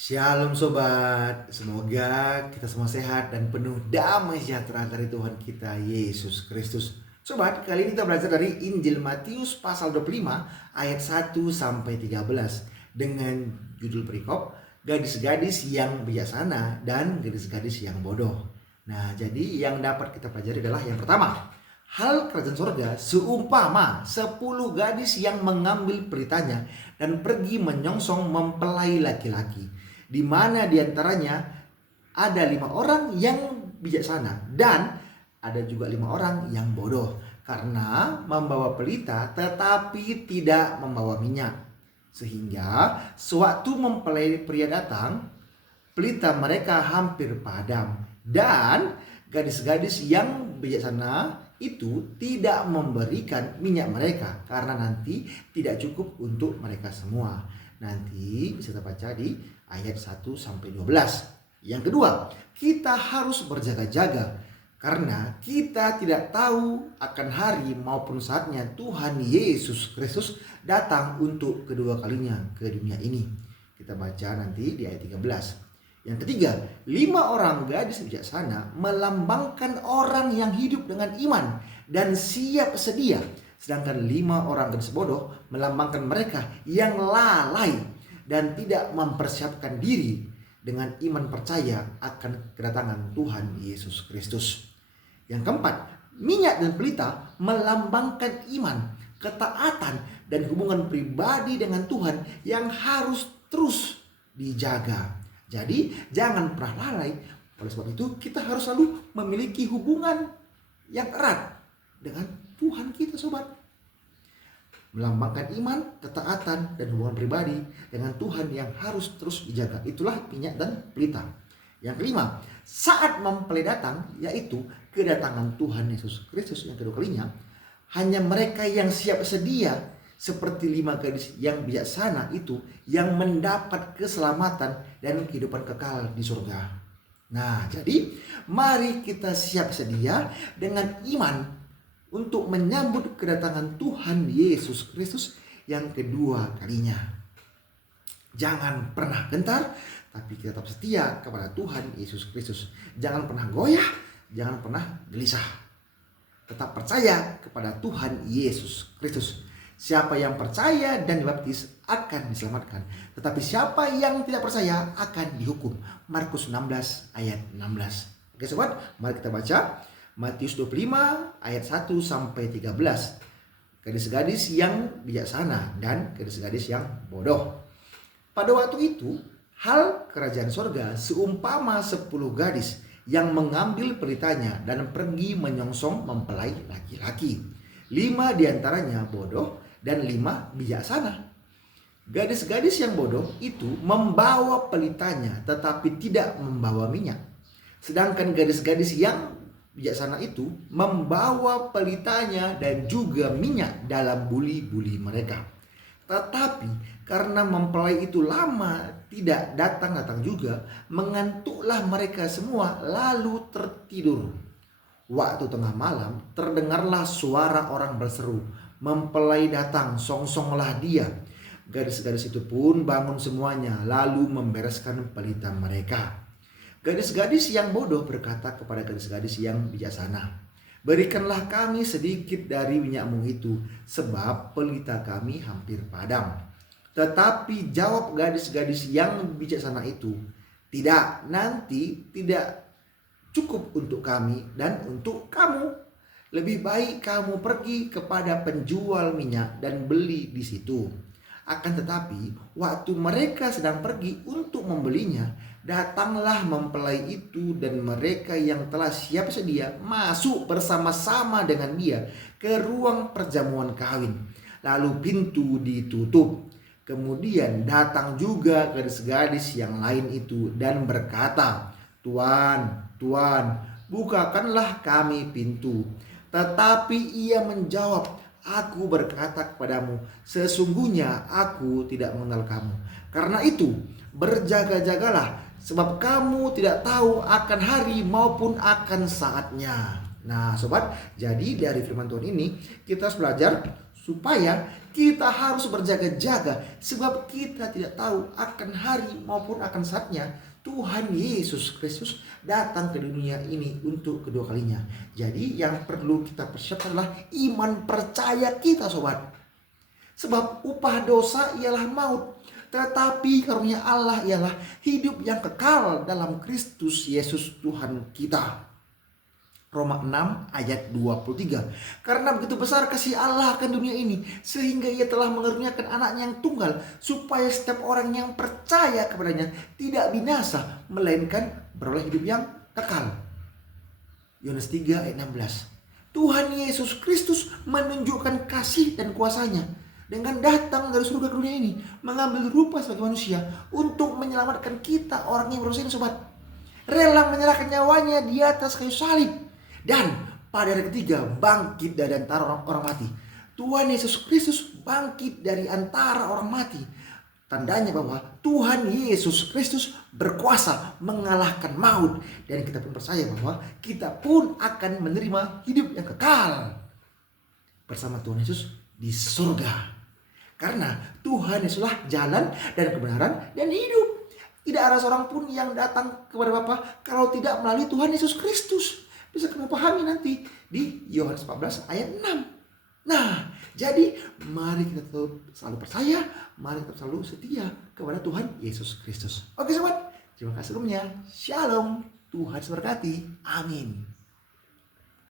Shalom sobat, semoga kita semua sehat dan penuh damai sejahtera dari Tuhan kita Yesus Kristus. Sobat, kali ini kita belajar dari Injil Matius pasal 25 ayat 1 sampai 13 dengan judul perikop gadis-gadis yang bijaksana dan gadis-gadis yang bodoh. Nah, jadi yang dapat kita pelajari adalah yang pertama, hal kerajaan sorga seumpama 10 gadis yang mengambil peritanya dan pergi menyongsong mempelai laki-laki, di mana diantaranya ada 5 orang yang bijaksana dan ada juga 5 orang yang bodoh, karena membawa pelita tetapi tidak membawa minyak. Sehingga sewaktu mempelai pria datang, pelita mereka hampir padam, dan gadis-gadis yang bijaksana itu tidak memberikan minyak mereka karena nanti tidak cukup untuk mereka semua. Nanti bisa kita baca di ayat 1 sampai 12. Yang kedua, kita harus berjaga-jaga karena kita tidak tahu akan hari maupun saatnya Tuhan Yesus Kristus datang untuk kedua kalinya ke dunia ini. Kita baca nanti di ayat 13. Yang ketiga, 5 orang gadis bijaksana melambangkan orang yang hidup dengan iman dan siap sedia. Sedangkan 5 orang gadis bodoh melambangkan mereka yang lalai dan tidak mempersiapkan diri dengan iman percaya akan kedatangan Tuhan Yesus Kristus. Yang keempat, minyak dan pelita melambangkan iman, ketaatan, dan hubungan pribadi dengan Tuhan yang harus terus dijaga. Jadi jangan pernah lalai. Oleh sebab itu kita harus selalu memiliki hubungan yang erat dengan Tuhan kita, sobat. Melambangkan iman, ketaatan, dan hubungan pribadi dengan Tuhan yang harus terus dijaga. Itulah minyak dan pelita. Yang kelima, saat mempelai datang, yaitu kedatangan Tuhan Yesus Kristus yang kedua kalinya, hanya mereka yang siap sedia seperti 5 gadis yang bijaksana itu yang mendapat keselamatan dan kehidupan kekal di surga. Nah, jadi mari kita siap sedia dengan iman untuk menyambut kedatangan Tuhan Yesus Kristus yang kedua kalinya. Jangan pernah gentar, tapi kita tetap setia kepada Tuhan Yesus Kristus. Jangan pernah goyah, jangan pernah gelisah. Tetap percaya kepada Tuhan Yesus Kristus. Siapa yang percaya dan dibaptis akan diselamatkan, tetapi siapa yang tidak percaya akan dihukum. Markus 16 ayat 16. Oke sobat, mari kita baca Matius 25 ayat 1 sampai 13. Gadis-gadis yang bijaksana dan gadis-gadis yang bodoh. Pada waktu itu, hal kerajaan sorga seumpama 10 gadis yang mengambil pelitanya dan pergi menyongsong mempelai laki-laki. 5 diantaranya bodoh dan 5 bijaksana. Gadis-gadis yang bodoh itu membawa pelitanya tetapi tidak membawa minyak. Sedangkan gadis-gadis yang bijaksana itu membawa pelitanya dan juga minyak dalam buli-buli mereka. Tetapi karena mempelai itu lama tidak datang-datang juga, mengantuklah mereka semua lalu tertidur. Waktu tengah malam terdengarlah suara orang berseru, "Mempelai datang, songsonglah dia." Gadis-gadis itu pun bangun semuanya lalu membereskan pelita mereka. Gadis-gadis yang bodoh berkata kepada gadis-gadis yang bijaksana, "Berikanlah kami sedikit dari minyakmu itu, sebab pelita kami hampir padam." Tetapi jawab gadis-gadis yang bijaksana itu, "Tidak, nanti tidak cukup untuk kami dan untuk kamu. Lebih baik kamu pergi kepada penjual minyak dan beli di situ." Akan tetapi waktu mereka sedang pergi untuk membelinya, datanglah mempelai itu dan mereka yang telah siap sedia masuk bersama-sama dengan dia ke ruang perjamuan kawin. Lalu pintu ditutup. Kemudian datang juga gadis-gadis yang lain itu dan berkata, "Tuan, Tuan, bukakanlah kami pintu." Tetapi ia menjawab, "Aku berkata kepadamu, sesungguhnya aku tidak mengenal kamu. Karena itu berjaga-jagalah, sebab kamu tidak tahu akan hari maupun akan saatnya." Nah sobat, jadi dari firman Tuhan ini kita harus belajar supaya kita harus berjaga-jaga, sebab kita tidak tahu akan hari maupun akan saatnya Tuhan Yesus Kristus datang ke dunia ini untuk kedua kalinya. Jadi yang perlu kita persiapkan adalah iman percaya kita, sobat. Sebab upah dosa ialah maut, tetapi karunia Allah ialah hidup yang kekal dalam Kristus Yesus Tuhan kita. Roma 6 ayat 23. Karena begitu besar kasih Allah akan dunia ini, sehingga ia telah mengaruniakan anaknya yang tunggal, supaya setiap orang yang percaya kepadanya tidak binasa, melainkan beroleh hidup yang kekal. Yohanes 3 ayat 16. Tuhan Yesus Kristus menunjukkan kasih dan kuasanya dengan datang dari surga ke dunia ini, mengambil rupa sebagai manusia untuk menyelamatkan kita orang yang berdosa ini, sobat. Rela menyerahkan nyawanya di atas kayu salib, dan pada hari ketiga bangkit dari antara orang mati. Tuhan Yesus Kristus bangkit dari antara orang mati. Tandanya bahwa Tuhan Yesus Kristus berkuasa mengalahkan maut. Dan kita pun percaya bahwa kita pun akan menerima hidup yang kekal bersama Tuhan Yesus di surga. Karena Tuhan Yesuslah jalan dan kebenaran dan hidup. Tidak ada seorang pun yang datang kepada Bapa kalau tidak melalui Tuhan Yesus Kristus. Bisa kamu pahami nanti di Yohanes 14 ayat 6. Nah, jadi mari kita selalu percaya, mari kita selalu setia kepada Tuhan Yesus Kristus. Oke sobat, terima kasih sebelumnya. Shalom, Tuhan memberkati. Amin.